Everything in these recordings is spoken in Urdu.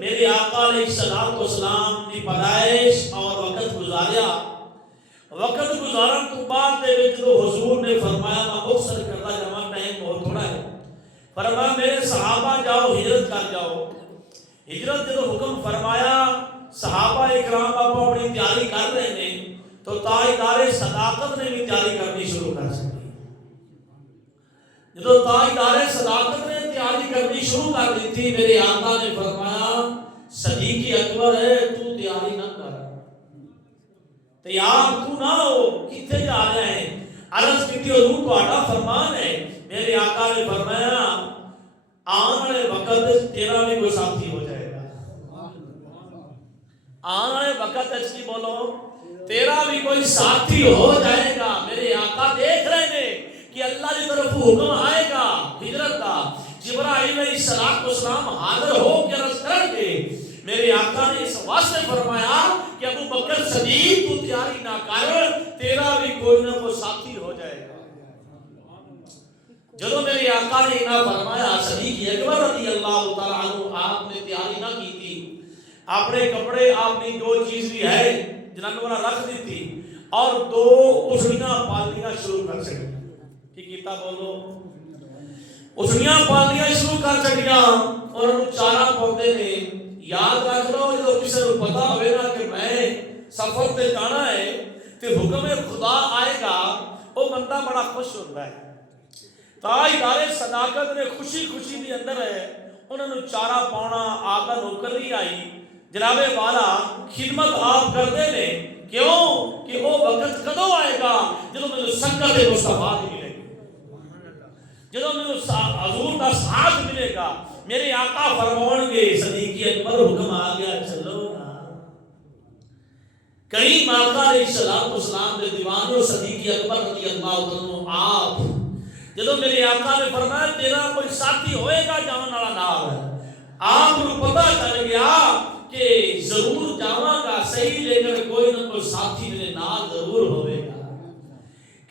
میرے آقا علیہ السلام نے پیدائش اور وقت گزاریا، وقت گزارن تو بعد دے وچ جو حضور نے فرمایا میں مختصر کرتا جاواں، ٹائم بہت تھوڑا ہے، فرمایا میرے صحابہ جاؤ ہجرت کر جاؤ۔ ہجرت جو حکم فرمایا، صحابہ اکرام آپ اپنی تیاری کر رہے ہیں تو تاجدار صداقت نے بھی تیاری کرنی شروع کر سکتی۔ جب تاجدار صداقت نے تیاری کرنی شروع کر دی تھی، میرے آقا نے فرمایا صدیق اکبر ہے تو تیاری نہ کر، تیار تو نہ ہو، کتنے جا رہے ہیں؟ عرض کی حضور تہاڈا فرمان ہے۔ میرے آقا نے فرمایا آنے والے وقت تیرا بھی کوئی ساتھی ہو جائے گا، آنے والے وقت اچھی بولو تیرا بھی کوئی ساتھی ہو جائے گا۔ میرے آقا دیکھ رہے ہیں کہ اللہ کی طرف حکم آئے گا ہجرت کا، جبرائیل علیہ السلام حاضر ہو کے عرض کریں گے۔ میرے آقا نے اس واسطے فرمایا کہ ابو بکر صدیق تو تیاری نہ کر، تیرا بھی کوئی نہ کوئی ساتھی ہو جائے گا۔ جب میرے آقا نے نہ فرمایا صدیق اکبر رضی اللہ تعالیٰ عنہ آپ نے تیاری نہ کی تھی، اپنے کپڑے آپ نے جو چیز بھی ہے جناب والا رکھ دی تھی اور 2 اٹھڑیاں پالنیاں شروع کر سکتی، کی کیتا بولو اٹھڑیاں پالنیاں شروع کر سکتیاں اور انہوں چارہ پودے نے۔ یاد رکھ لو جو کسی کو پتا ہوئے نا کہ میں سفر تے جانا ہے تے حکم خدا آئے گا، وہ بندہ بڑا خوش ہوتا ہے۔ تاجدار صداقت نے خوشی خوشی دی اندر ہے انہوں نے چارہ پاؤنا آقا نوکری آئی جناب والا خدمت آپ کرتے نے، کیوں کہ وہ وقت کدو آئے گا جب میں سنگت مصطفیٰ ملے گی، جب میں حضور کا ساتھ ملے گا۔ میرے آقا فرمائیں گے صدیق اکبر حکم آ گیا چلو نا، کریم آقا علیہ السلام دے دیوانوں صدیق اکبر رضی اللہ عنہ آپ جب میرے آقا نے فرمایا تیرا کوئی ساتھی ہوئے گا جاون والا نال ہے، آپ کو پتہ چل گیا کہ ضرور جاواں گا صحیح، لیکن کوئی نہ کوئی ساتھی میرے نال ضرور ہوئے گا۔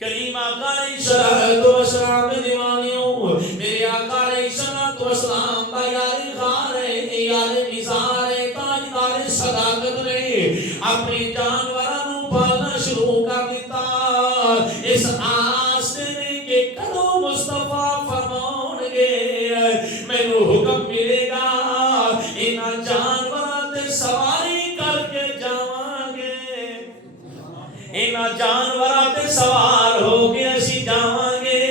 کریم آقا علیہ السلام دے دیوانیوں میرے آقا علیہ السلام کا یار غار ہے، یار نثار ہے، تاجدار صداقت نے اپنی جانوراں پالنا شروع کر دیتا، اس آس نے کہ کدو مصطفیٰ فرمان گے مینوں حکم ملے گا انہاں جانوراں تے سواری کر کے جاواں گے، انہاں جانوراں تے سوار ہو کے اسی جاواں گے۔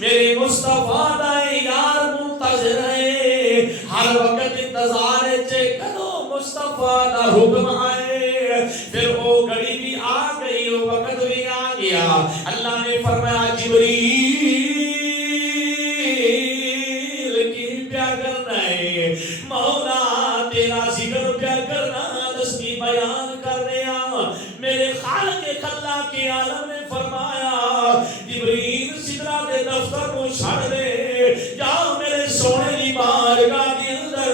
میرے مصطفیٰ دا یار منتظر ہے، ہر وقت انتظار ہے کدو مصطفیٰ دا حکم آئے۔ پھر وہ گھڑی بھی آ گئی، وہ وقت بھی آ گیا۔ اللہ نے فرمایا جبریل کی پیا کرنا ہے، مولا تیرا ذکر پیا کرنا، تسبیح بیان کر رہا۔ میرے خالق خلاق کے عالم نے فرمایا جبریل سدرہ دے دفتر کو چھڑ دے، جا میرے سونے کی بارگاہ کے اندر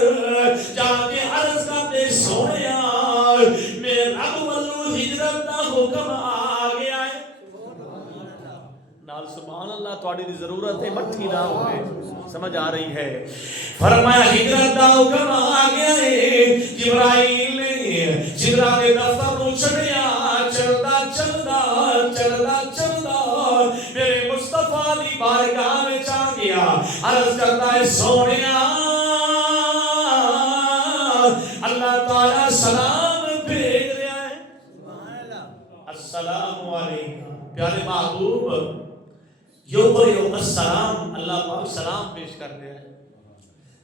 جا کے عرض کر دے سونیا میرے رب والو ہجرت دا حکم آ گیا ہے۔ نال سبحان اللہ تھوڑی دی ضرورت ہے مٹھی نہ ہوئے، سمجھ آ رہی ہے؟ فرمایا ہجرت دا حکم آ گیا ہے، جبرائیل نے سدرہ دے دفتر کو چھڑیا، چلدا چلدا چلدا چلدا میرے مصطفیٰ دی بارگاہ میں آ گیا، عرض کرتا ہے سونیا اللہ تعالیٰ سلام بھیج رہا ہے، السلام علیکم پیارے محبوب، یوم السلام اللہ پاک سلام پیش کر رہا ہے۔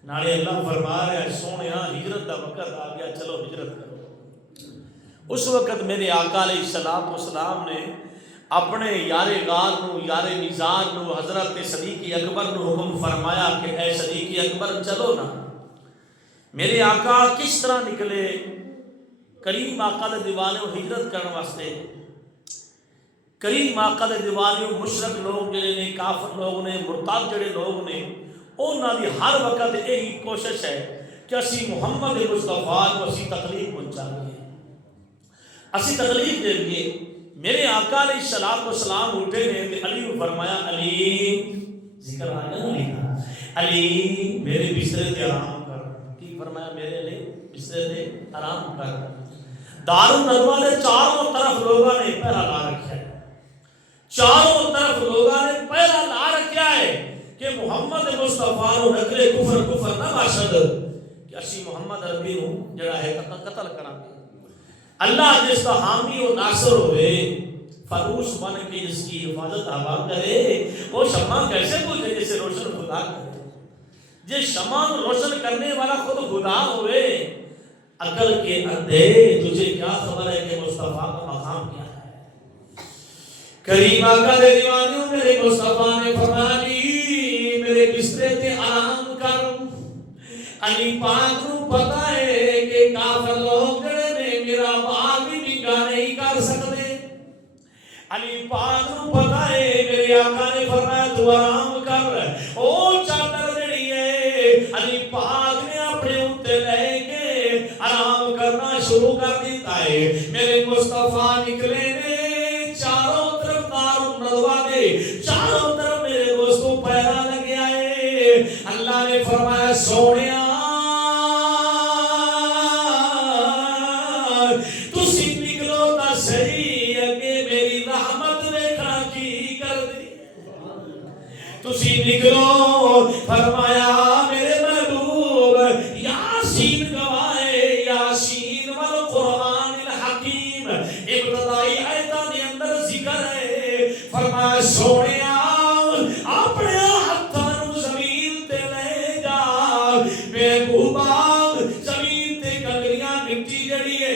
نالے اللہ فرما رہا ہے سونیا ہجرت دا وقت آ گیا، چلو ہجرت کرو۔ اس وقت میرے آقا علیہ السلام نے اپنے یار غار نو، یار نثار نو، حضرت صدیق اکبر نو حکم فرمایا کہ اے صدیق اکبر چلو نا۔ میرے آقا کس طرح نکلے کریم آقا دے دیوانوں ہجرت کرنے واسطے؟ کریم آقا دے دیوانوں مشرک لوگ جڑے نے، کافر لوگ نے، مرتد جڑے لوگ نے، انہاں دی ہر وقت یہی کوشش ہے کہ اسی محمد مصطفیٰ کو اسی تکلیف پہنچائیے، اسی تکلیف دے دیے۔ میرے آقا علیہ السلام اٹھے نے تے علی کو فرمایا علی ذکر آیا نا علی میرے بسترے تے آرام کر، کی فرمایا میرے علی بسترے تے آرام کر. دارالندوا دے چاروں طرف لوگوں نے پہرا لا رکھا ہے. چاروں طرف لوگوں نے پہرا لا رکھا ہے کہ محمد مصطفیٰ نو نکلے کفر نہ باشد کہ اسی محمد عربی نو جڑا ہے قتل کریں گے. اللہ جس کا حامی و ناصر ہوئے فروش بن کے جس کی حفاظت ہوا کرے وہ شمع کیسے بجھے جسے روشن خدا کرے. جس شمع روشن کرنے والا خود خدا ہوئے عقل کے اندھے تجھے کیا خبر ہے کہ مصطفیٰ کا مقام کیا ہے. کریم آقا دے دیوانیوں میرے مصطفیٰ نے فرمایا میرے بسترے تے آرام کر. علی پاک نو پتا ہے کہ کافر لوگ جڑے نے میرا باغ بھی نگاہ نہیں کر سکتے. علی پاک نو پتا ہے میرے آقا نے فرمایا تو آرام کر. او چادر جڑی ہے علی پاک نے اپنے اوتے لے کے آرام کرنا شروع کر دیتا ہے. میرے مصطفیٰ نکلے نے چاروں طرف دارالندوا دے چاروں طرف میرے دوستوں پہرا لگیا ہے. اللہ نے فرمایا سونیا تسی نکلو تا صحیح اگے میری رحمت دیکھنا کی کر دی. تسی نکلو فرمایا میرے محبوب یاسین گوائے یاسین والقرآن الحکیم ابتدائی آیتاں دے اندر ذکر ہے. فرمایا سونیا اپنے ہاتھاں نو زمین تے لے جا محبوبا زمین تے کنگریاں مٹی جڑی ہے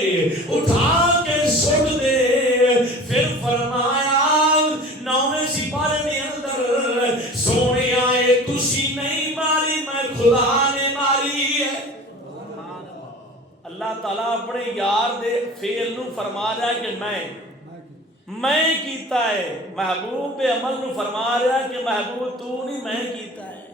اٹھا کے سٹ دے. پھر فرمایا نویں سپارے دے اندر سونیا اے تسی نہیں ماری میں خدا نے ماری ہے. اللہ تعالیٰ اپنے یار دے فعل نو فرما رہا ہے کہ میں کیتا ہے. محبوب عمل نو فرما رہا ہے کہ محبوب تو نہیں میں کیتا ہے.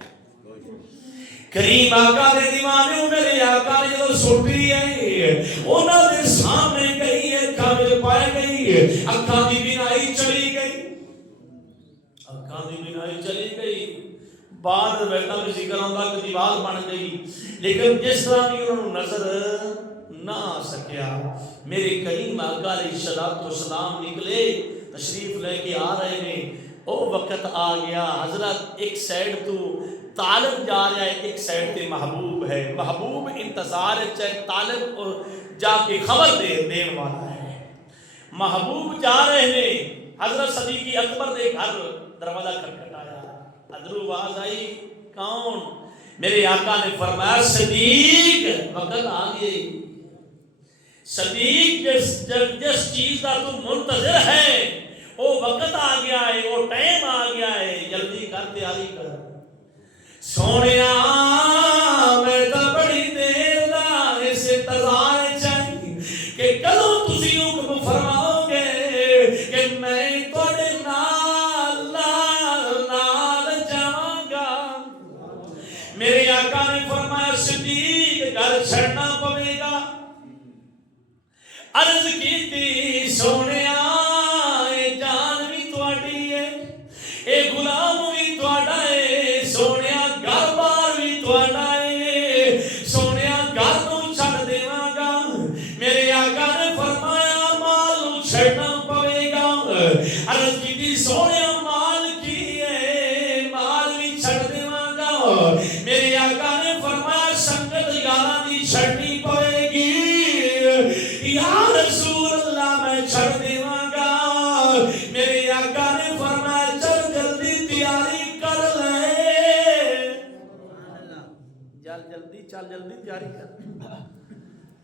کریم آقا دے دیوانے میرے آقا نے جو سوٹی ہے انہاں دے سامنے گئی ہے اکھاں وچ پائے گئی اکھاں دی بینائی چلی گئی. اکھاں دی بینائی چلی گئی. بعد بیٹا بھی ذکر ہوندا کہ دیوار بن گئی لیکن جس طرح بھی انہوں نے نظر نہ آ سکیا. میرے کریم آقا علیہ الصلوۃ والسلام نکلے تشریف لے کے آ رہے ہیں. او وقت آ گیا حضرت ایک سائیڈ تو طالب جا رہا ہے ایک سائیڈ تے محبوب ہے. محبوب انتظار ہے چاہے طالب اور جا کے خبر دین والا ہے. محبوب جا رہے ہیں. حضرت صدیق اکبر نے گھر دروازہ کھٹکھٹایا. ادھر آواز آئی کون؟ میرے آقا نے فرمایا صدیق وقت آ گئی. صدیق جس چیز کا تو منتظر ہے وہ وقت آ گیا ہے وہ ٹائم آ گیا ہے جلدی کر تیاری کر. سونیا میں تو بڑی دیر دا اس انتظار چاہیے کہ کدوں تسی حکم فرماؤ گے کہ میں تواڈے نال جاواں گا. میرے آقا نے فرمایا صدیق گھر چھڑنا پوے گا. عرض کیتی سونیا اے جان بھی تواڈی ہے اے غلام بھی تواڈا ہے. سونیا گھر بار بھی تواڈا ہے. سونیا گھر نو چھڈ دیواں گا. میرے آقا نے فرمایا مال نو چھڈنا پوے گا. عرض کیتی سونیا مال کی ہے مال بھی چھڈ دیواں گا. میرے آقا نے فرمایا سنگت یاراں دی چھڈنی پوے گی. یا رسول اللہ میں چھڑ دیواں گا. میرے آقا نے فرمایا چل جلدی تیاری کر لے. چل جلدی تیاری کر.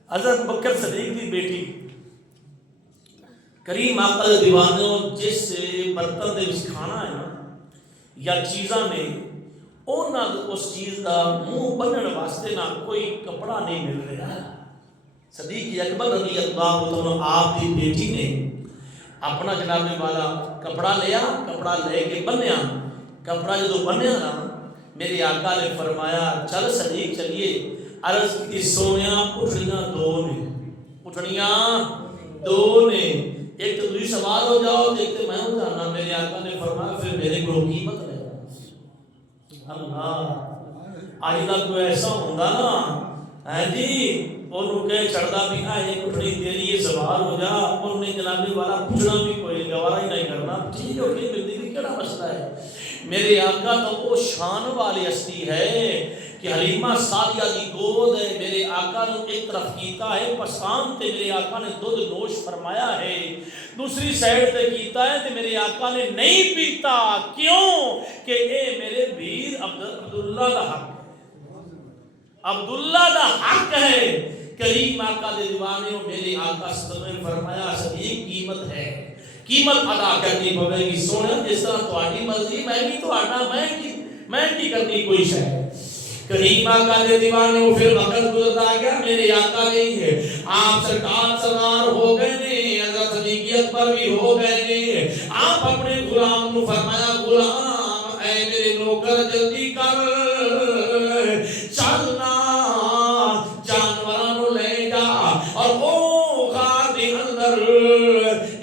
حضرت بکر صدیق کی بیٹی کریم آقا دے دیوانوں جس برتن دے وچ کھانا ہے نا یا چیزاں نے انہاں اس چیز دا منہ بنن واسطے نہ کوئی کپڑا نہیں مل رہا. صدیق اکبر رضی اللہ عنہ آپ کی بیٹی نے اپنا جناب والا کپڑا لیا. کپڑا لے کے بنیا. کپڑا جو بنیا نا میرے آقا نے فرمایا چل صدیق چلیے. عرض کی سونیا اٹھڑیاں دو نے ایک تو دوسری سوار ہو جاؤ دیکھتے میں ہو جانا. میرے آقا نے فرمایا پھر میرے کو قیمت لے. اللہ آئندہ کوئی ایسا ہوندہ نا جی انہوں کہے چڑھدا بھی آئے اٹھنی تیری یہ سوال ہو جا انہیں جنابی والا پوچھنا بھی کوئی گوارا ہی نہیں کرنا ٹھیک اٹھنی ملتی بھی کیڑا مسئلہ ہے میرے آقا تو وہ شان والی ہستی ہے کہ حلیمہ سعدیہ دی گود ہے میرے آقا نے ایک طرف کیتا ہے پسان تے میرے آقا نے دودھ نوش فرمایا ہے دوسری سائڈ تے کیتا ہے تے میرے آقا نے نہیں پیتا کیوں کہ اے میرے بھیر عبداللہ دا حق عبداللہ دا حق ہے کریم آقا دے دیوانے ہو میرے آقا صلی اللہ علیہ وسلم نے فرمایا صدیق قیمت ہے قیمت ادا کرنی پڑے گی سونے جس طرح تہاڈی مرضی میں بھی تہاڈا میں کی کرنی کوئی شے کریم آقا دے دیوانے ہو پھر وقت گزرتا گیا میرے آقا نہیں ہے آپ سرکار سوار ہو گئے نے حضرت صدیق اکبر بھی ہو گئے نے آپ اپنے غلام کو فرمایا غلام اے میرے نوکر جلدی کر چلنا جانوروں لے جا اور وہ غار دے اندر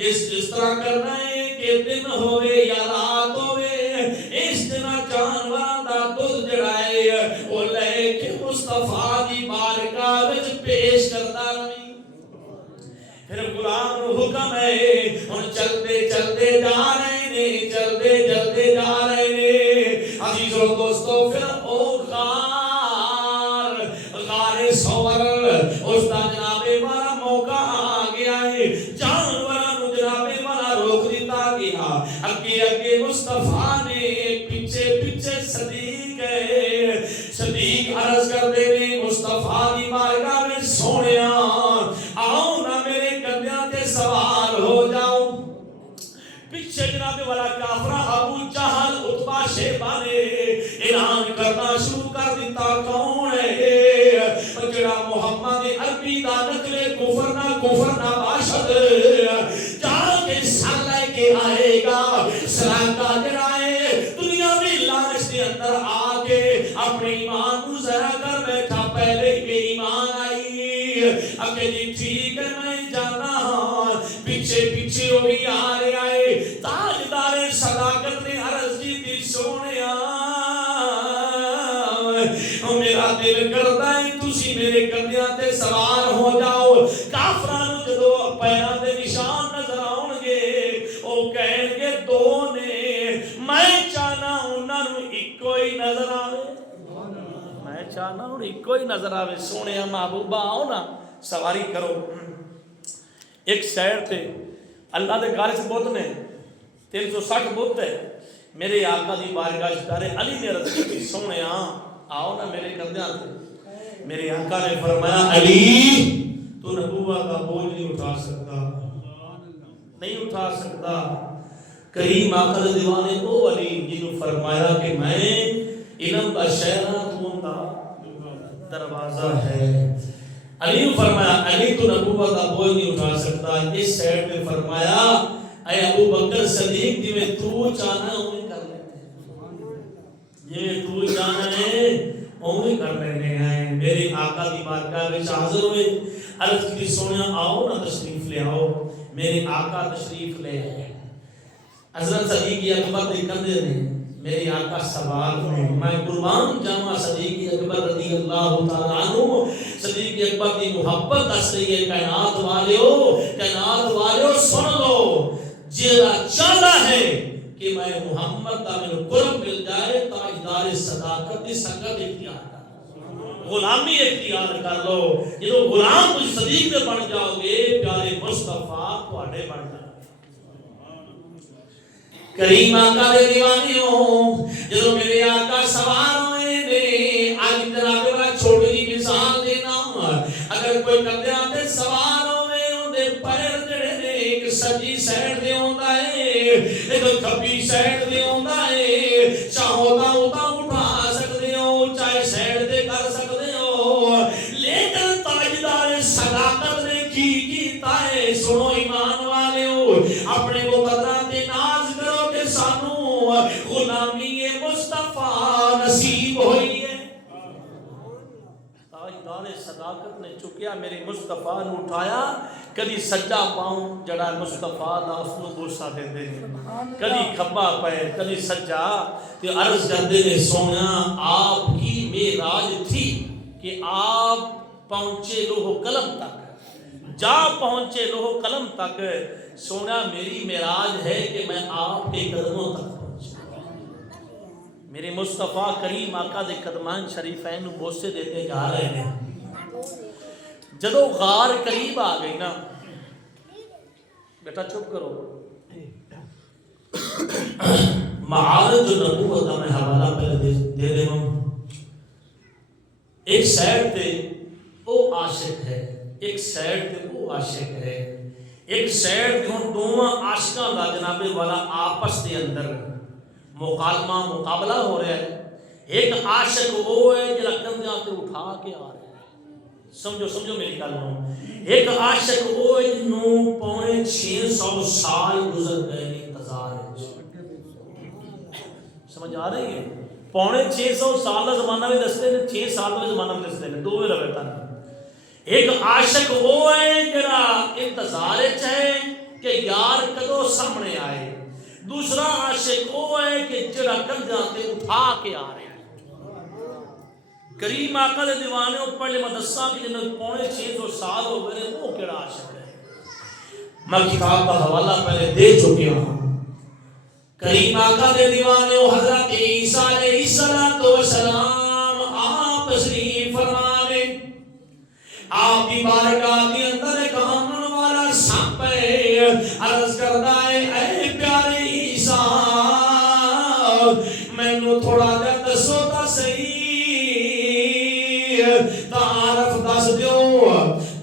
اس طرح کرنا ہے کہ دن ہوئے یا رات ہوئے اس دن جانوراں دا دودھ جڑا ہے وہ لے کے مصطفیٰ دی بارگاہ وچ پیش کردا رہی پھر غلام نو حکم ہے ہن چلتے چلتے جا رہے نے چلتے جا رہے نے عزیزو دوستو پھر او غار سور اس دا جنابے والا موقع آ گیا ہے جانوراں نو جنابے والا روک دیتا گیا اگے مصطفیٰ نے پیچھے صدیق عرض کر دے نے مصطفیٰ دی بارگاہ میں سونیا آؤ نہ میرے کندھیاں تے سوار ہو جاؤ پیچھے جناب والا کافرہ ابو جہل عتبہ شیبہ نے اعلان کرنا شروع کر دیتا کون ہے جڑا محمد عربی دا نقل کفر نہ باشد جا کے سر لے کے آئے گا سراکا جڑائے دنیا میں لالچ کے اندر آ کے اپنے ایمان کو ذرا کر بیٹھا پہلے بے ایمان آئی اکے جی ٹھیک ہے میں جانا ہاں پیچھے وہ بھی آ رہے آئے تاجدار صداقت نے عرض کی تھی سونیا میرا دل کرتا ہے تسی میرے کندھیاں تے سوار ہو جاؤ کافراں نو جدو پیراں دے نشان نظر آؤن گے او کہن گے دو نے میں چاہنا انہاں نو اکو ہی نظر آوے میں چاہنا انہاں اکو ہی نظر آوے سونے محبوبہ آؤ نا سواری کرو ایک سائڈ تے اللہ دے گھر سے بت نے 360 بت ہے میرے آقا دی بارگاہ پیارے علی نے عرض کی سونے آؤ نا میرے کندھیاں تے میرے آقا نے فرمایا علی تو نبوت کا بوجھ نہیں اٹھا سکتا کریم آقا دے دیوانے او علی جنہوں فرمایا کہ میں علم کا شہرہ تو ان کا دروازہ ہے علی نے فرمایا علی تو نبوت کا بوجھ نہیں اٹھا سکتا اس سائڈ میں فرمایا اے ابو بکر صدیق جی میں تو چاہنا ہے انہیں کر لیتے جی تو چاہنا ہے انہیں کر لینے ہیں میرے آقا دی بارگاہ میں حاضر ہوئے عرض کی سونیا آؤ نا تشریف لے آؤ میرے آقا تشریف لے آئے حضرت صدیق اکبر دے کندھے نے میرے آقا سوال میں قربان جاواں صدیق اکبر رضی اللہ تعالیٰ عنہ صدیق اکبر دی محبت دس رہی ہے کائنات والیو سن لو جیڑا چاہتا ہے کہ میں محمد دا میرے قرب مل جائے تاجدار صداقت دی سنگت اختیار کر غلامی اختیار کر لو جدو غلام کچھ صدیق دے بن جاؤ گے پیارے مصطفیٰ تواڈے بن جاؤ کریم آقا دے دیوانے ہو جدو میرے آقا سوار ہوئے نے آج جناب والا چھوٹی جی مثال دینا اگر کوئی کندھیاں تے سوار ہوئے اندے پیر جڑے نے ایک سجی سائڈ دے ہوندا ہے ایک کھبی سائڈ دے ہوندا ہے چاہو تا اٹھا سکدے ہو چاہے سائڈ تے کر سکدے ہو لیکن تاجدار صداقت نے کی کیتا ہے سنو ایمان والیو اپنے کو قدراں تے ناز کرو کہ سانو غلامی مصطفیٰ نصیب ہوئی ہے تاجدار صداقت نے چکیا میرے مصطفیٰ نے اٹھایا کدی سجا پاؤں جڑا مصطفیٰ دا اس نو بوسا دے دے کدی کھبا پے کدی سجا تے عرض کر دے سونا آپ کی معراج تھی کہ آپ پہنچے لوہ قلم تک، جا پہنچے لوہ قلم تک، سونا میری معراج ہے کہ میں آپ کے قدموں تک پہنچا۔ میرے مصطفیٰ کریم آقا دے قدمان شریفین نو بوسے دیتے جا رہے ہیں۔ جدو غار قریب آ گئی نا، بیٹا چپ کرو، معارج نبوت کا میں حوالہ پہلے دے دے ہوں۔ ایک سائڈ تے وہ عاشق ہے، ایک سائڈ تے وہ عاشق ہے، ایک سائڈ تے ہوں دوواں عاشقاں دا جناب والا آپس دے اندر مکالمہ مقابلہ ہو رہا ہے۔ ایک عاشق وہ ہے جڑا کندھیاں تے اٹھا کے آ رہا ہے، سمجھو میری گل نو، ایک عاشق وہ ہے جنوں 650 سال گزر گئے انتظار ہے۔ سمجھ آ رہی ہے؟ 650 سال کا زمانہ بھی دستے ہیں، 6 سال کا زمانہ بھی دستے ہیں، دو روایتاں نے۔ ایک عاشق وہ ہے جڑا انتظار ہے کہ یار کدو سامنے آئے، دوسرا عاشق وہ ہے کہ جڑا کندھیاں تے اٹھا کے آ رہا ہے۔ کریم آقا دے دیوانے اوپر لے مدرسہ کی جنہوں 650 سال ہو گئے وہ کیڑا عاشق ہے؟ میں کتاب کا حوالہ پہلے دے چکے ہوں۔ کریم آقا دے دیوانے حضرت عیسیٰ علیہ السلام آپ تشریف فرمانے، آپ کی بارگاہ کے اندر ایک آمن والا سانپ ہے، عرض کرتا ہے اے پیارے عیسیٰ میں نو تھوڑا دے دسو تا صحیح، تعارف دس دیو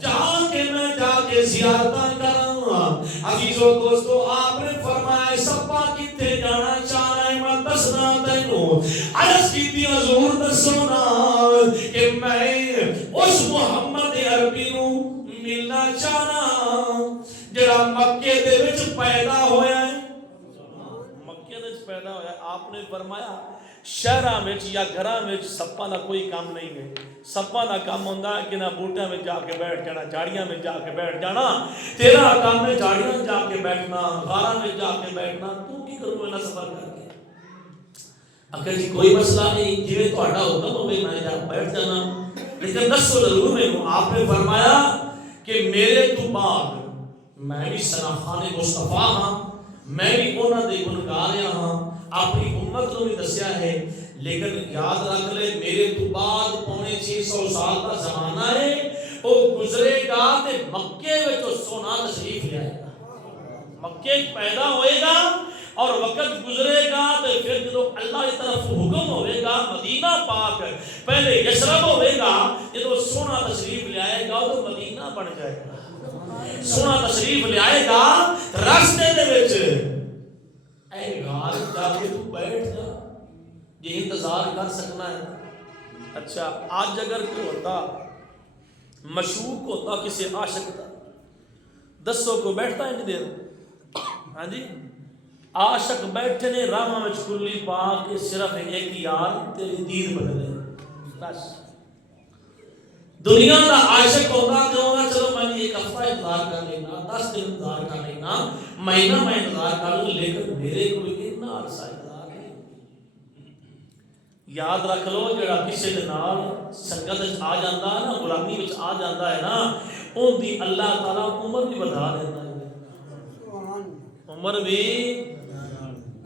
جا کے زیارتاں کراں۔ عزیزو دوستو آپ نے فرمایا سپا کتے جانا چاہنا ہے، میں دسنا تینوں۔ عرض کی تھی حضور دسو نا کہ میں اس محمد عربی نو ملنا چاہنا جڑا مکے دے وچ پیدا ہویا ہے، مکے دے وچ پیدا ہویا ہے۔ آپ نے فرمایا شہراں وچ یا گھراں وچ سپاں دا کوئی کام نہیں ہے، سپاں دا کام ہوندا ہے کہ نہ بوٹیاں میں جا کے بیٹھ جانا، جھاڑیاں میں جا کے بیٹھ جانا، تیرا کام ہے جھاڑیاں میں جا کے بیٹھنا، غاراں میں جا کے بیٹھنا، تو کی کروں انہاں سفر کر کے؟ اگر جی کوئی مسئلہ نہیں، جویں تہاڈا حکم ہوے میں جا بیٹھ جانا، لیکن دسو ضرور مینوں۔ آپ نے فرمایا کہ میرے تو بعد میں بھی شناخان مصطفیٰ ہاں، میں بھی انہاں دے گنہگار ہاں، اپنی امت کو بھی دسیا ہے، لیکن یاد رکھ لے میرے تو بعد 650 سال کا زمانہ ہے، وہ گزرے گا تے مکے وچ سونا تشریف لے آئے گا، مکے پیدا ہوئے گا اور وقت گزرے گا تو پھر جب اللہ کی طرف حکم ہوئے گا مدینہ پاک پہلے یثرب ہوئے گا، جب سونا تشریف لے آئے گا تو مدینہ بن جائے گا، سونا تشریف لے آئے گا راستے دے وچ اے غار جا کے تو بیٹھ جا، یہ انتظار کر سکنا ہے۔ اچھا آج اگر کوئی ہوتا مشوق ہوتا کسی عاشق کا، دسو کو بیٹھتا ہے نہیں دیر؟ ہاں جی، عاشق بیٹھے نے راہاں وچ کلی پا کے صرف ایک یار تیری دید بدلے، بس دنیا دا عاشق ہوگا جو ہوگا چلو میں ایک ہفتہ انتظار کر لینا، 10 دن انتظار کر لینا، مہینہ میں انتظار کر لوں، لیکن میرے کو اتنا عرصہ انتظار نہیں۔ یاد رکھ لو جڑا کسی دے نال سنگت وچ آ جاندا ہے نا، غلامی وچ آ جاندا ہے نا، اون دی اللہ تعالی عمر بھی بڑھا دیتا ہے، عمر بھی۔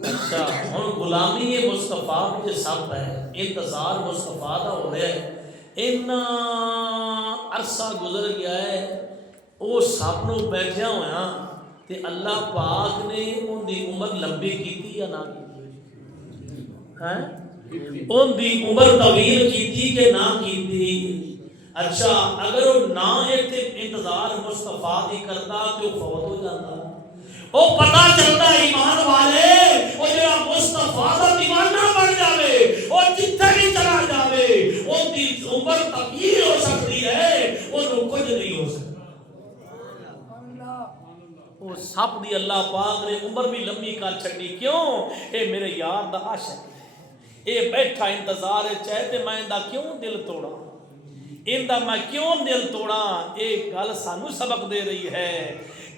اچھا ہن غلامی مصطفیٰ کے سب ہے، انتظار مصطفیٰ دا ہو رہا ہے، اتنا عرصہ گزر گیا ہے، وہ سب نو بیٹھیا ہویا تے اللہ پاک نے ان دی عمر لمبی کیتی یا نہ کیتی؟ ہیں ان دی عمر طویل کیتی کہ نہ کیتی؟ اچھا اگر وہ نہ انتظار مصطفیٰ دی کرتا تو فوت ہو جاتا۔ وہ پتہ چلتا ایمان والے وہ جڑا مصطفیٰ دا دیوانہ بن جاوے، وہ جتھے بھی چلا جاوے، وہ دی عمر طویل ہو سکتی ہے، وہ کچھ نہیں ہو سکتا۔ وہ سب دی اللہ پاک نے عمر بھی لمبی کر چھڈی، کیوں؟ اے میرے یار دا عاشق ہے، اے بیٹھا انتظار چاہتے میں دا کیوں دل توڑا، ان دا میں کیوں دل توڑا؟ ایک گل سانو سبق دے رہی ہے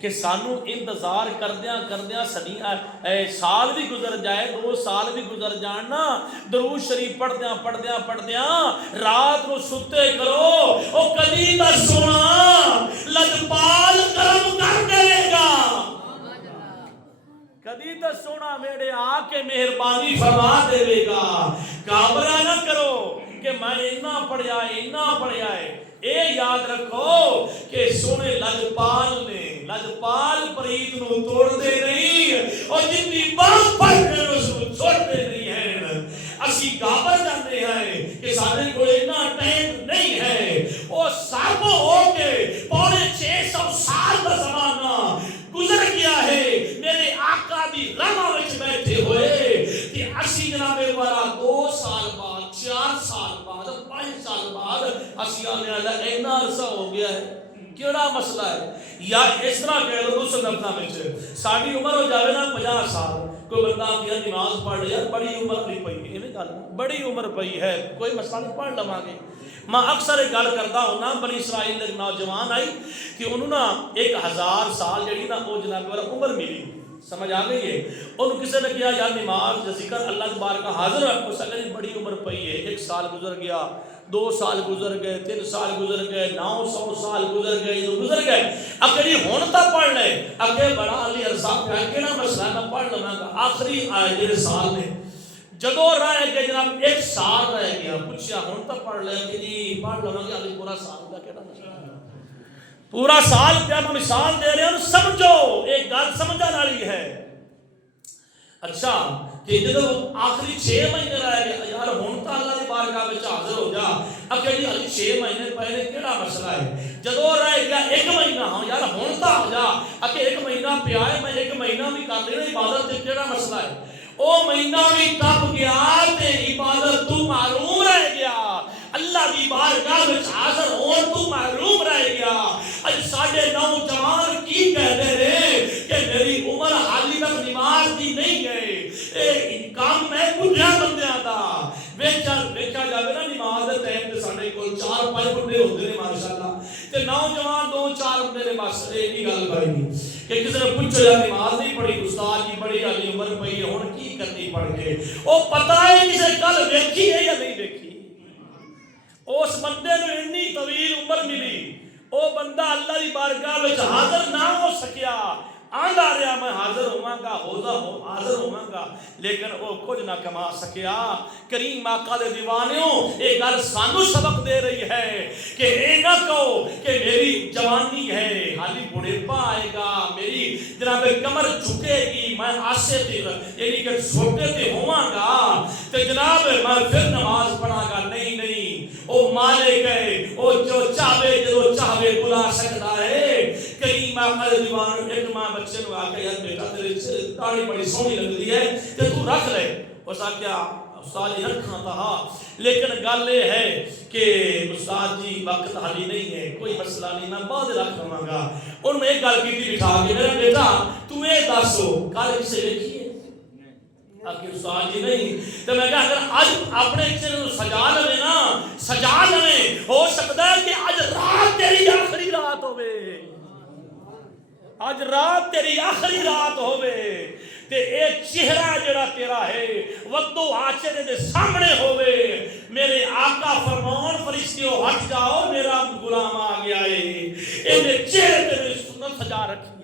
کہ سانو انتظار کردیاں سال بھی گزر جائے 2 سال بھی گزر جان نا درود شریف پڑھدیاں رات کو ستے کرو او کدی تا سونا لجپال کرم کر دے گا کدی تا سونا میرے آ کے مہربانی فرما دے گا گھبرا نہ کرو کہ میں اتنا پڑھیا ہے اے یاد رکھو کہ سونے لجپال پریت نو توڑ دے نہیں اور جتنی بات پڑھنے اس کو چھوڑ دے نہیں ہے اسی گھبر جاتے ہیں کہ سارے کو اتنا ٹائم نہیں ہے وہ سب ہو کے 650 سال کا زمانہ گزر گیا ہے میرے آقا دی رحمت وچ بیٹھے ہوئے کہ اسی جناب والا 2 سال بعد 4 سال بعد 5 سال بعد اسی آنے والا اینا عرصہ ہو گیا ہے کیڑا مسئلہ ہے یا اس طرح کہہ لو دوسرے لفظاں وچ ساڈی عمر ہو جاوے نا 50 سال کوئی بندہ کیا نماز پڑھ لیا بڑی عمر نہیں پئی ایویں گل بڑی عمر پئی ہے کوئی مسئلہ نہیں پڑھ لواں گے میں اکثر ایک گل کرتا ہوں بنی اسرائیل ایک نوجوان آئی کہ انہوں نا 1000 سال جڑی نا وہ جناب والا عمر ملی سمجھ آ گئی ہے انہوں کسی نے کیا یار نماز ذکر اللہ تبارک کا حاضر ہے اس اگر بڑی عمر پئی ہے 1 سال گزر گیا 2 سال گزر گئے 3 سال گزر گئے 900 سال گزر گئے جو گزر گئے اکڑی ہون تا پڑھ لے اگے بڑا علی ارسا کہنا مسئلہ میں پڑھ لواں گا آخری آئے جڑے سال نے جدو رہ گئے جناب 1 سال رہ گیا پوچھا ہون تا پڑھ لے کہ جی پڑھ لواں گا علی پورا سال کا کہنا مسئلہ پورا سال پہ میں مثال دے رہے ہیں سمجھو ایک گل سمجھنے والی ہے اچھا کہ جدو آخری 6 مہینے رہ گئے یار ہن تا اللہ دی بارگاہ وچ حاضر ہو جا اکھے جی علی 6 مہینے پہلے کیڑا مسئلہ ہے جدو رہ گیا 1 مہینہ ہاں یار ہن تا آ جا اکھے 1 مہینہ پیا ہے میں 1 مہینہ بھی کر لینا عبادت تے کیڑا مسئلہ ہے او مہینہ بھی ٹپ گیا تے عبادت تو معلوم رہ گیا اللہ دی بارگاہ وچ حاضر ہون تو محروم رہ گیا اج ساڈے نوجوان کی کہتے رہے کہ میری عمر حالی تک نماز دی نہیں گئے اے کام میں بڈھیا بندیاں دا ویکھا جاوے نا نماز دے ٹائم تے ساڈے کول 4-5 بندے ہوندے نے ماشاءاللہ تے نوجوان 2-4 ہوندے نے بس ایک ہی گل بھائی کہ کسی نے پوچھو یا نماز نہیں پڑھی استاد کی بڑی علی عمر پئی ہے ہن کی کرنی پڑ گئے او پتہ ہے کسے کل ویکھی ہے یا نہیں ویکھی اس بندے نو اتنی طویل عمر ملی او بندہ اللہ دی بارگاہ وچ حاضر نہ ہو سکیا آندا رہا میں حاضر ہوواں گا حاضر ہوواں گا لیکن وہ کچھ نہ کما سکیا کریم آقا دے دیوانیوں ایک گل سانو سبق دے رہی ہے کہ اے نہ کہو کہ میری جوانی ہے حالی بڑھاپا آئے گا میری جناب کمر جھکے گی میں آسے تے یعنی کہ چھوٹے تے ہوواں گا تے جناب میں پھر نماز پڑھاں گا نہیں او مالک ہے او جو چاہے جو چاہے بلا سکتا ہے کریم آقا دے دیوان ایک ماں بچے نو آ کے یار بیٹا تیری داڑھی بڑی سونی لگدی ہے تے تو رکھ لے اس آ کیا استاد جی رکھاں تھا لیکن گل یہ ہے کہ استاد جی وقت حالی نہیں ہے کوئی مسئلہ نہیں میں بعد رکھ لواں گا اور میں ایک گل کیتی بٹھا کے میرا بیٹا تو اے دسو کل کسے ویکھی ہے کہ استاد جی نہیں تو میں کہا اگر آج اپنے چہرے کو سجا لے ہو سکتا ہے کہ آج رات تیری آخری رات ہوئے آج رات تیری آخری رات ہوئے تے ایک چہرہ جڑا تیرا ہے وقتو آچرے دے سامنے ہوئے میرے آقا فرمان فرشتیوں ہٹ جاؤ میرا غلام آ گیا ہے انہیں چہرے تے سنت سجا رکھی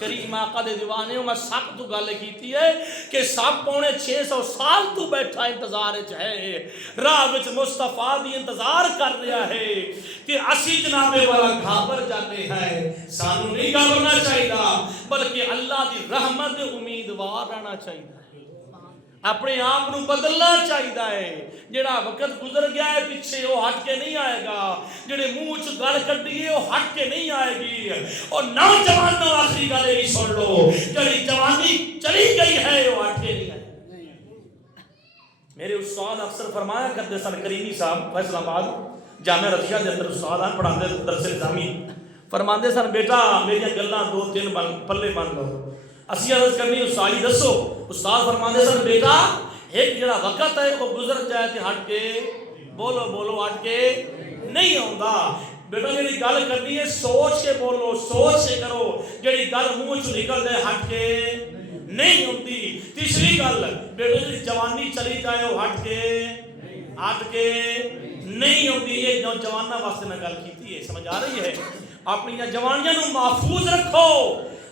کریم آقا دے دیوانے میں سب تو گل کیتی ہے کہ سب 650 سال تو بیٹھا انتظار وچ ہے راہ وچ مصطفیٰ دی انتظار کر رہا ہے کہ اسی جناب والا گھابر جاتے ہیں سانو نہیں گھبرنا چاہیے بلکہ اللہ دی رحمت امیدوار رہنا چاہیے اپنے آپ نو بدلنا چاہیے جڑا وقت گزر گیا ہے پیچھے وہ ہٹ کے نہیں آئے گا جڑے منہ چ گل کڈی ہے وہ ہٹ کے نہیں آئے گی اور نوجوانوں آخری گل یہ سن لو جڑی جوانی چلی گئی ہے وہ ہٹ کے نہیں آئے گی میرے استاد اکثر فرمایا کرتے سن کریمی صاحب فیصل آباد جامعہ رضیہ دے اندر استاد ہیں پڑھاندے درس نظامی فرماندے سن بیٹا میری گلاں 2-3 پلے بن لو اسی عرض کرنی استاد جی دسو استاد فرماندے سن بیٹا ایک جڑا وقت ہے وہ گزر جائے تے ہٹ کے بولو ہٹ کے نہیں ہوندا بیٹا جی گل کرنی ہے سوچ کے بولو، سوچ کے کرو، جی گل منہ چ نکل جائے ہٹ کے نہیں ہوتی۔ تیسری گل بیٹا جی جوانی چلی جائے وہ ہٹ کے نہیں ہوتی۔ یہ جوانوں واسطے میں گل کی ہے، سمجھ آ رہی ہے؟ اپنی جوانیاں نو محفوظ رکھو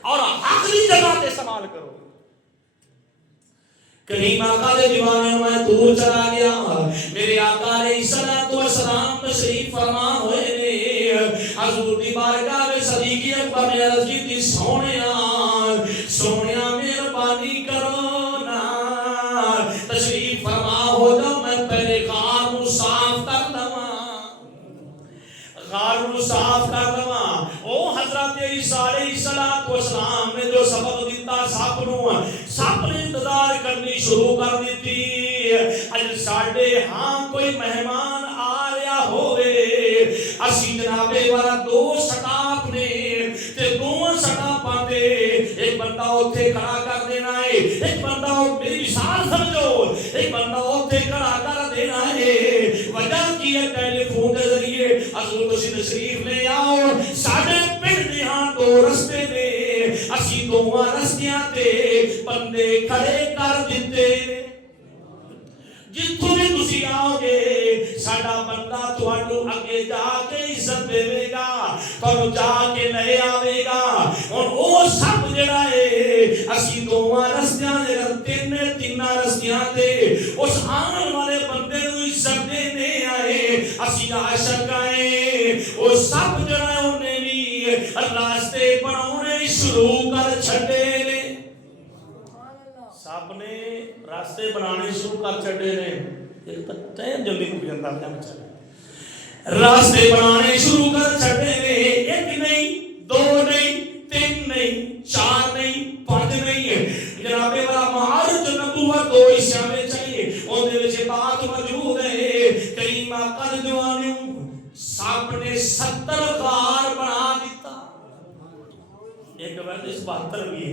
اور حق کی جگہ تے استعمال کرو۔ کریم آقا دے دیوانے میں دور چلا گیا، میرے آقا علیہ الصلوۃ والسلام تشریف فرما ہوئے نے، حضور دی بارگاہ میں صدیق اکبر نے عرض کی سونیا مہربانی کرو نا تشریف فرما ہو جاؤ، میں پہلے غار نو صاف کر دواں۔ او حضرت عیسیٰ علیہ السلام نے جو سبق دیتا سب نے انتظار کرنی شروع کر دیتی۔ اج ساڈے ہاں کوئی مہمان آ رہا ہوئے، اسی جنابے والا دو سٹاپ نے تے دو سٹاپاں تے ایک بندہ اوتھے کھڑا کر دینا ہے، ایک بندہ میری مثال سمجھو، ایک بندہ اوتھے کھڑا کر دینا ہے۔ وجہ کی ہے؟ ٹیلی فون کے ذریعے حضور تشریف لے آؤ، ساڈے پنڈ دے ہاں دو رستے نے، اسی دوواں رستیاں تے بندے کھڑے کر دیتے نے، جتوں بھی تسی آؤ گے ساڈا بندہ تھانوں اگے جا کے عزت دے گا، تھانوں جا کے لے آوے گا۔ اور او سب جڑا ہے اسی دوواں رستیاں دے تیناں رستیاں تے اس آن والے بندے نوں عزت دینے آئے، اسی عاشق آئے، او سب جڑا ہے اونے بھی راستے بناونے شروع کر چھڈے نے، سب نے راستے بنانے شروع کر چھڈے نے۔ ایک تو ٹائم جلدی مک جاندا ہے، راستے بنانے شروع کر چھڈے نے، ایک نہیں دو نہیں تین نہیں چار نہیں پانچ نہیں، جناب والا معارج نبوت دو حصوں میں چاہیے، ان دے وچ بات موجود ہے۔ کریم آقا دے دیوانوں سب نے 70 غار بنا دیتا، ایک وقت اس 72 بھی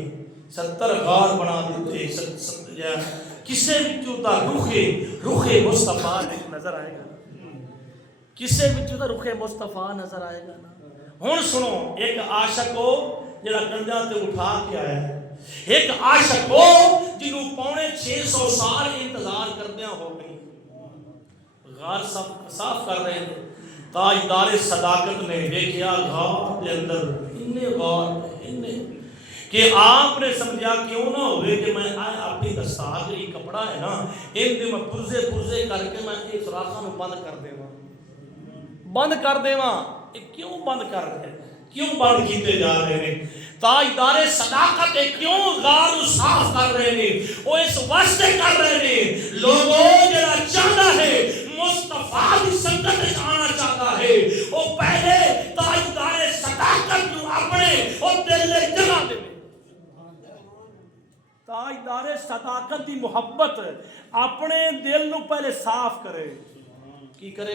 70 غار بنا دیتے۔ کسے وچوں دا رخ مصطفیٰ نظر آئے گا، کسے وچوں دا رخ مصطفیٰ نظر آئے گا نا۔ ہن سنو، ایک عاشق ہو جڑا گنجا تے اٹھا کے آیا ہے، ایک عاشق ہو جنوں 650 سال انتظار کردیاں ہو گئی، غار صاف کر رہے ہیں، تاجدار صداقت نے دیکھیا غار دے اندر انہیں کہ آپ نے سمجھا کیوں نہ ہوئے کہ میں اپنی دستار یہ کپڑا ہے نا ان میں پرزے کر کے میں ایک سراخاں نوں بند کر دیواں۔ کیوں بند کر رہے ہیں؟ کیوں بند کیتے جا رہے ہیں؟ تاجدار صداقت کیوں غار نوں صاف کر رہے ہیں؟ وہ اس واسطے کر رہے ہیں لوگوں جڑا چاہتا ہے مصطفیٰ کی سنگت وچ آنا چاہتا ہے، وہ پہلے تاجدار صداقت نوں اپنے اور دل وچ جگہ دے۔ تاجدار صداقت کی محبت اپنے دل نو پہلے صاف کرے، کی کرے؟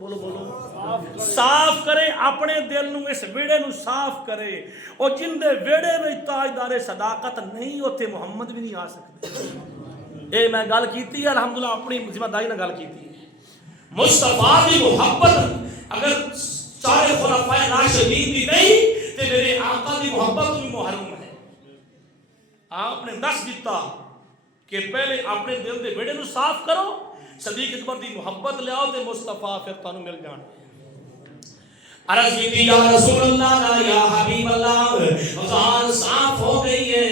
بولو صاف کرے اپنے دل نو، اس ویڑے نو صاف کرے۔ اور جن دے ویڑے میں تاجدار صداقت نہیں ہوتے محمد بھی نہیں آ سکتے۔ اے میں گل کیتی ہے الحمدللہ اپنی ذمہ داری نال گل کیتی ہے۔ مصطفیٰ کی محبت اگر سارے خلفائے راشدین دی نہیں تے میرے آقا کی محبت بھی محروم ہے۔ آپ نے دس دیتا کہ پہلے اپنے دل دے ویڑے نو صاف کرو، صدیق اکبر دی محبت لے آؤ تے مصطفیٰ پھر تانوں مل جان۔ عرض کی یا رسول اللہ یا حبیب اللہ، غار صاف ہو گئی ہے،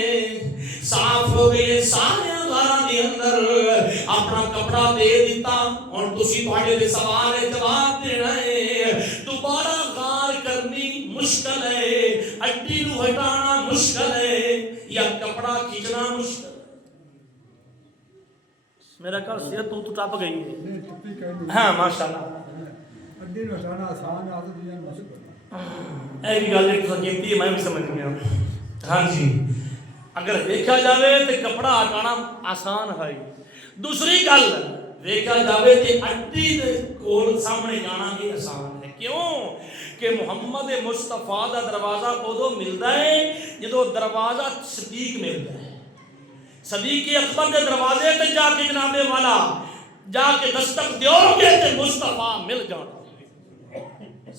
سارے غاراں دے اندر اپنا کپڑا دے دیتا، اور تسی تواڈے دے سوال جواب دینا ہے۔ دوبارہ غار کرنی مشکل ہے، اڈی نو ہٹانا مشکل ہے، یا کپڑا کھینچنا مشکل۔ میرا کل صحت تو ٹپ گئی ہے، ہاں ماشاءاللہ اڈی نو ہٹانا آسان ہے، دنیا میں مشکل ہے۔ ایک گل ایک کیتی ہے میں بھی سمجھ گیا، ہاں جی اگر دیکھا جاوے تے کپڑا ہٹانا آسان ہے۔ دوسری گل دیکھا جاوے تے اڈی دے کول سامنے جانا بھی آسان ہے۔ کیوں کہ محمد مصطفیٰ دا دروازہ ادو ملتا ہے جدو دروازہ صدیق ملتا ہے۔ صدیق اکبر کے دروازے تے جا کے جنابے والا جا کے دستک دیو گے تے مصطفیٰ مل جانا۔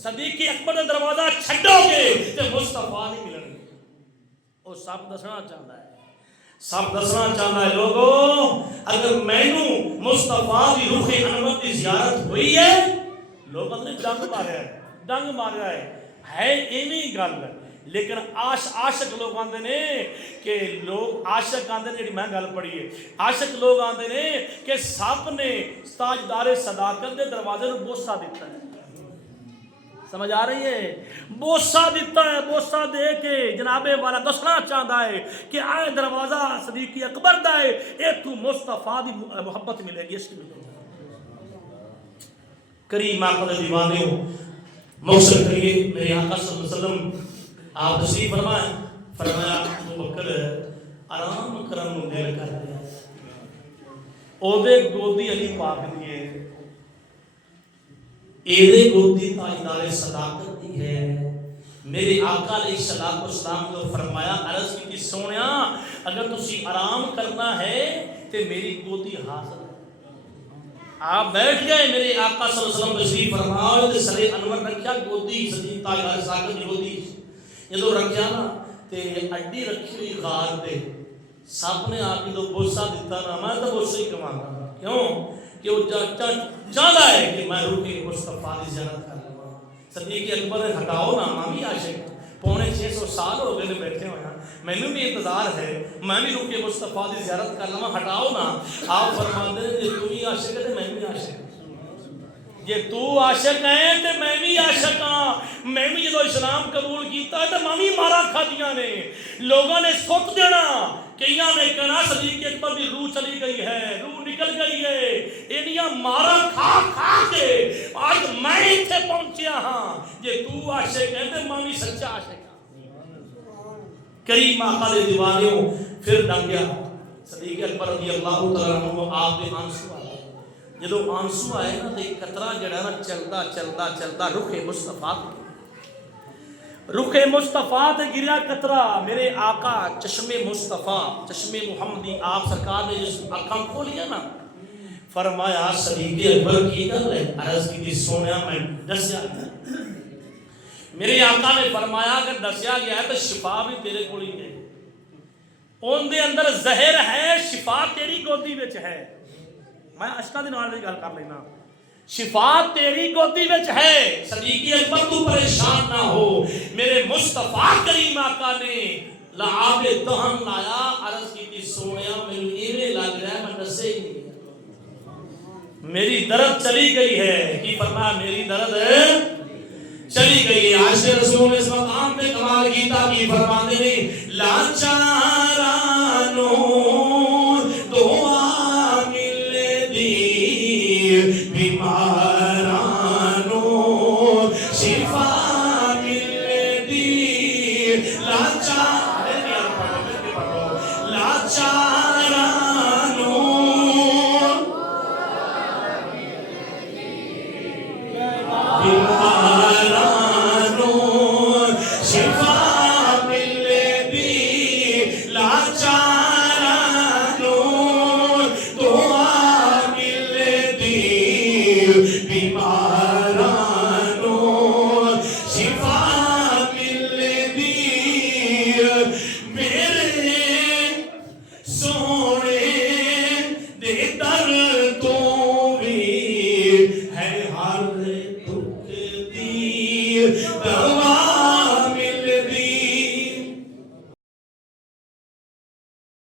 صدیق اکبر کا دروازہ چھڈو گے تے مصطفیٰ نہیں ملن گے. وہ سب دسنا چاہتا ہے, سب دسنا چاہتا ہے لوگوں اگر مینوں مصطفیٰ دی روح انور دی زیارت ہوئی ہے, لوگوں نے ڈنگ ماریا ہے, ڈنگ ماریا ہے ایویں گل. لیکن عاشق لوگ آندے نے کہ لوگ عاشق آندے نے, جڑی میں گل پڑھی ہے, عاشق لوگ آندے نے کہ سب نے تاجدار صداقت دے دروازے نو بوسا دیتا ہے. سمجھ آ رہی ہے؟ بوسا دیتا ہے, بوسا دے کے جناب والا دسنا چاہتا ہے کہ آئے دروازہ صدیق اکبر دا ہے, اے تو مصطفیٰ دی محبت ملے گی, اس کی ملے گی. کریم آقا دے دیوانے ہو مقصد کریے میرے آقا صلی اللہ علیہ وسلم آپ تشریف فرمایا ابو بکر آرام کرن نو دل کر دیا. او دے گودی علی پاک دی ہے, اے دے گودی تاجدار صداقت دی ہے. میرے آقا علیہ الصلوۃ والسلام نے فرمایا, عرض کی سونیا اگر تسی آرام کرنا ہے تے میری گودی حاضر ہے. آپ بیٹھ گئے, میرے آقا صلی اللہ علیہ وسلم تشریف فرماؤ تے سر انور رکھیا گودی صدیق تاجدار صداقت دی گودی جدو رکھیا نا تے اڈی رکھی ہوئی غار تے سب نے آ کے تو بوسا دیتا نا, میں تو بوسا ہی کمانا. کیوں کہ وہ چاہتا ہے کہ میں روح مصطفیٰ کی زیارت کر لوں. صدیق اکبر نے ہٹاؤ نا, میں بھی عاشق, پونے 600 سال ہو گئے بیٹھے ہوئے ہیں, مینوں بھی انتظار ہے میں بھی روح مصطفیٰ کی زیارت کر لوں, ہٹاؤ نا. آپ فرماتے ہیں جی تو بھی عاشق ہے تو میں بھی عاشق ہوں, جی تو عاشق ہے تو میں بھی عاشق ہاں. میں بھی جدو اسلام قبول کیتا ہے تو میں بھی مارا کھادیاں نے, لوگوں نے سٹ دینا, کئیاں نے کہنا صدیق اکبر کی روح چلی گئی ہے, روح نکل گئی ہے, اینیاں مارا کھا کھا کے آج میں اتنے پہنچیا ہاں. جی تو عاشق ہے تو میں بھی سچا عاشق ہاں. کریم آقا دے دیوانے ہو پھر ڈنگ گیا صدیق اکبر رضی اللہ تعالیٰ عنہ. آپ دے آنسو آئے, جدو آنسو آئے نا تو ایک قطرہ جڑا نا چلدا چلدا چلدا رخ مصطفیٰ تے گریا قطرہ. میرے آقا چشم مصطفیٰ چشم محمدی آپ سرکار نے جس آنکھاں کھولیا نا, فرمایا صدیق اکبر کی گل ہے, عرض کی سونیا میں دسیا. میرے آقا نے فرمایا اگر دسیا گیا ہے تو شفا بھی تیرے کو ہی ہے, ان دے اندر زہر ہے, شفا تیری گودی وچ ہے. میں اشکا دے نال گل کر لینا, شفا تیری گودی وچ ہے. صدیق اکبر تو پریشان نہ ہو, میرے مصطفیٰ کریم آقا نے لعاب دہن لایا. عرض کی سونیا مینوں ایویں لگ رہا ہے میں دسے ہی نہیں, میری درد چلی گئی ہے. کی فرمایا میری درد چلی گئی ہے. عاشق رسول اس مقام پہ کمال کیتا, کی فرماتے ہیں لاچارانو دعا مل دی, بیمارانو شفا